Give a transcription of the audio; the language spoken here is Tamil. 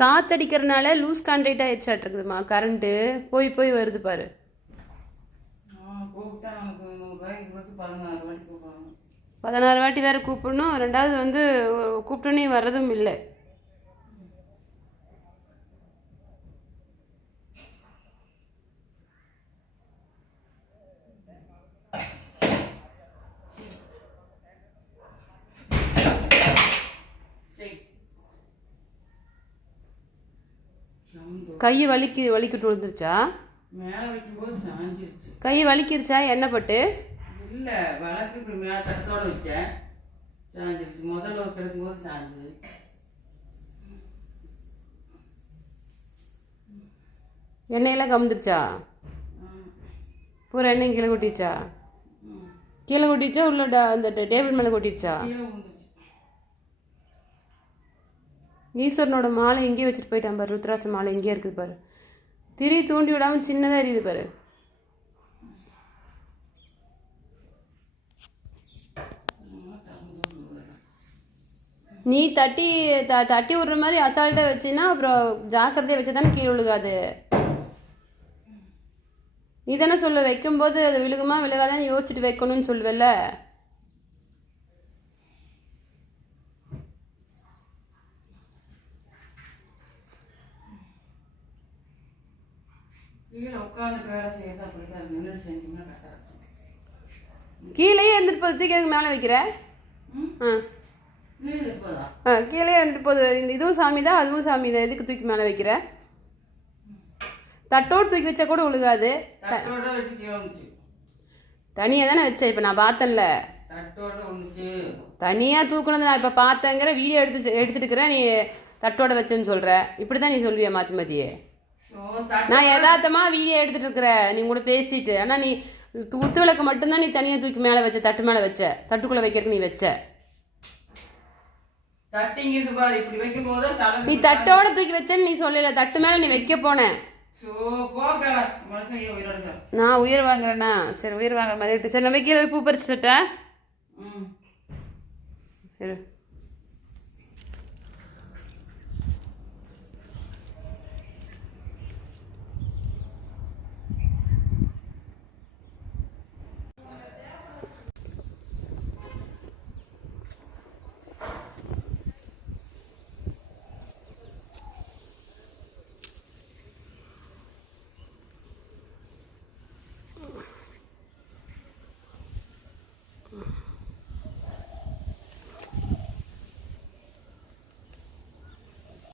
காத்தடிக்கிறனால லூஸ் கான்ட்ராக்ட் ஆயிடுச்சாட்டிருக்குதுமா கரண்ட்டு போய் போய் வருது பாரு. பதினாறு வாட்டி வேற கூப்பிடணும். ரெண்டாவது வந்து கூப்பிட்டோன்னே வர்றதும் இல்லை சரி சவுண்டு கை வலிக்கு வலிக்கிட்டு விழுந்துருச்சா? மேலே வைக்கும்போது சாஞ்சிருச்சு. கை வலிக்கிருச்சா? எண்ணெய் பட்டு? இல்லை விளக்கு இப்படி மேலே தட்டத்தோட வச்சேன். சாஞ்சிருச்சு. முதல்ல ஒரு கிடக்கும்போது சாஞ்சுது. எண்ணெயெல்லாம் கவுந்துருச்சா? பூரா எண்ணெய் கீழே கொட்டிச்சா. கீழே கொட்டிச்சா உள்ள அந்த டேபிள் மேலே கொட்டிடுச்சா கீழே விழுந்துருச்சு ஈஸ்வரனோட மாலை எங்கேயே வச்சுட்டு போயிட்டான் பாரு ருத்ராட்ச மாலை எங்கேயே இருக்குது பாரு. திரி தூண்டி விடாமல் சின்னதாக எரியுது பாரு. நீ தட்டி த தட்டி விடுற மாதிரி அசால்ட்டாக வச்சின்னா அப்புறம் ஜாக்கிரதையாக வச்சு தானே கீழே விழுகாது. நீ தானே சொல்ல வைக்கும்போது அது விழுகுமா விழுகாதான்னு யோசிச்சுட்டு வைக்கணும்னு சொல்லுவல்ல? கீழே உட்காந்துட்டு வேலை செய்யறது அப்படிதான். நின்று செஞ்சோம்னா கரெக்டாக இருக்கும். கீழேயே இருந்துட்டு போது தூக்கி அதுக்கு மேலே வைக்கிற? ஆ. கீழே இருந்துட்டு போகுது இந்த இதுவும் சாமி தான் அதுவும் சாமி தான் எதுக்கு தூக்கி மேலே வைக்கிற? தட்டோடு தூக்கி வச்சா கூட வந்துச்சு. தனியாக தானே வச்சேன். இப்போ நான் பார்த்தேன்ல. தனியாக தூக்குனது நான் இப்போ பார்த்தேங்கிற வீடியோ எடுத்து எடுத்துட்டு இருக்கிறேன். நீ தட்டோட வச்சேன்னு சொல்கிற இப்படி தான் நீ சொல்லுவிய மாற்றி மாற்றியே நான் யதார்த்தமாக வீடியோ எடுத்துட்டு இருக்கிற நீ கூட பேசிட்டு. ஆனால் நீ குத்து விளக்கு மட்டும்தான் நீ தனியாக தூக்கி மேலே வச்ச தட்டு மேலே வச்ச. தட்டுக்குள்ளே வைக்கிறதுக்கு நீ வச்ச. நீ தட்டோட தூக்கி வச்சேன்னு நீ சொல்லல. தட்டு மேலே நீ வைக்க போனேன் நான் உயிர் வாங்குறேன்னா சரி உயிர் வாங்குற மாதிரி இருக்கு. சரி நம்ம கீழே பூ பறிச்சுட்டா ம். சரி